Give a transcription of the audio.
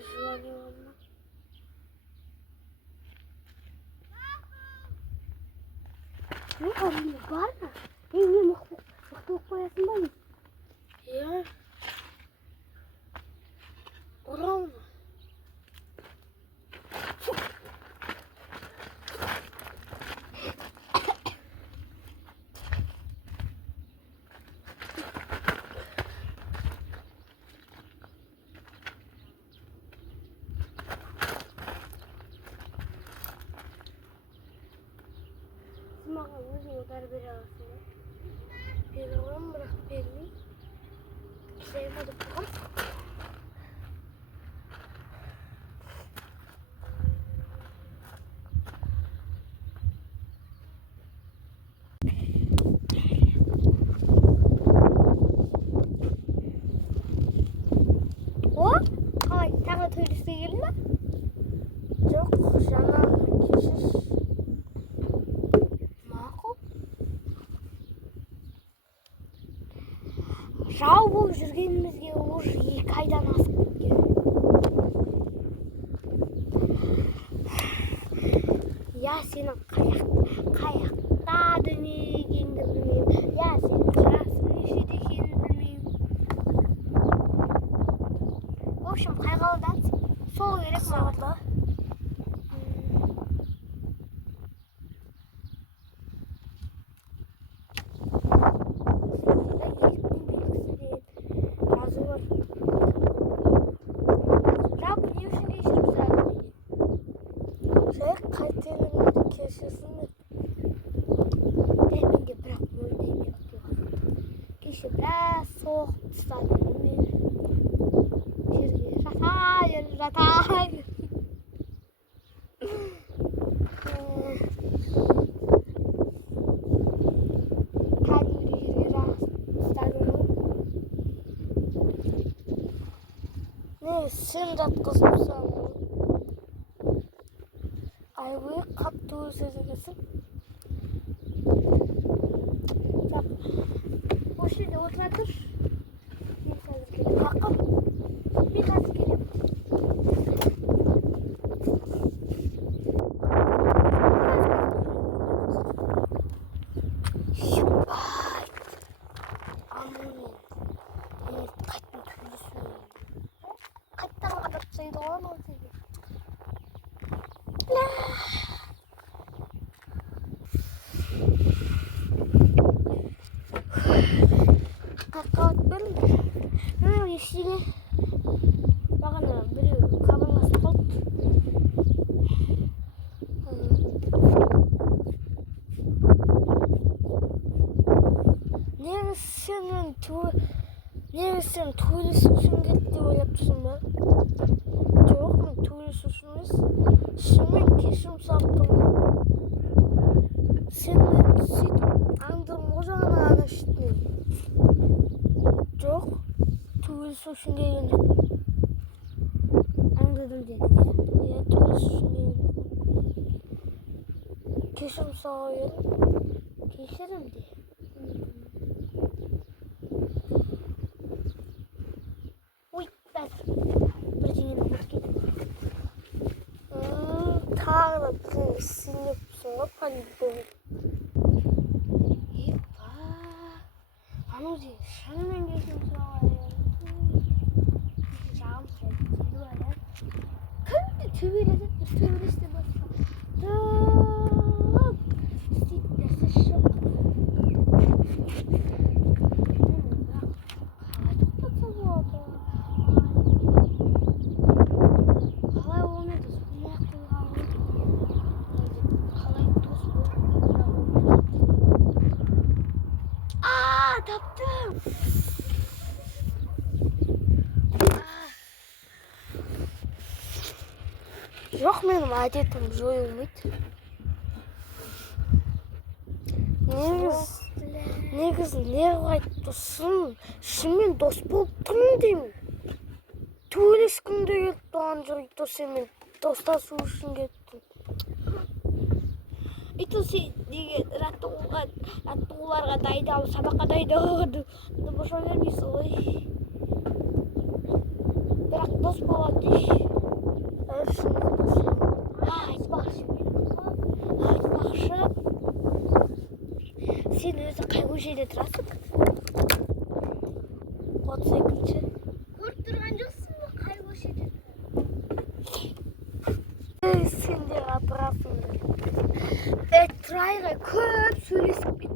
желание olma. Ne kalın var mı? Ne mıhtık koyasın bana? Ya. Oral mı? Mağazı yollar bir arasında. Bir olan bırak belli. Sevmedik bu. O? Ay, tane turist değil mi? Yok, sana kişiz. Makul. Жау болып жүргенімізге уже 2 айдан асып кеткен. Я сенің қаяқта дүниегенді білмеймін. Я сенің жасың нешеде екенін білмеймін. В общем, қайғалыдан сол керек маған. Biraz soğuk ısladım. Жатайын. Ne sen жатқызыпсың? Айбой қатты өзіңесің. Осы жерде отыра тұр. Мен қазір келемін. Ақыл. Мен қазір келемін. Қаққауыт бөлім. Ештеңе бағана біреу хабарласып қалды. Негізі сен туйлысы үшін кетті деп ойлап тұрсың ба? Жоқ, мен туйлысы үшін емес. Шынымен кешірім сұрап тұрмын. Сен мен сөйтіп аңдығым о жағына ғана шеттім. Жоқ, туйлысы үшін келген жоқ. Аңдыдым деді. Иә, туйлысы үшін келген жоқ. Кешірім сұрауға келдім. Кешірім де. Бірдеңені ұмытып тағы да сілепсің ғой полигон. Анау де шынымен кешірім сұрауға жағым сұрайды дейді ғой әлі. Күнде төбелесті басқа. Істейтін нәрсе жоқ. Қалай тоқтатса болады? Таптым. Жоқ, менің әдетім жойылмайды. Негізі не қойып тұрсың? Шынымен дос болып тұрмын деймін. Төйлескімде келіп тұрған жоқ, ито сенмен достасу үшін кеттім. Ито сен неге аттығуларға дайдалып, сабаққа дайдалып боша бермейсің ғой. Бірақ дос болады дейші. Шынында дос. Айтпақшы. Сен өзі қай көшеде тұрасың? 32-ші. Көріп тұрған жоқсың ба қай көшеде? Сен де апырасың. Тұрайға көп сөйлесіп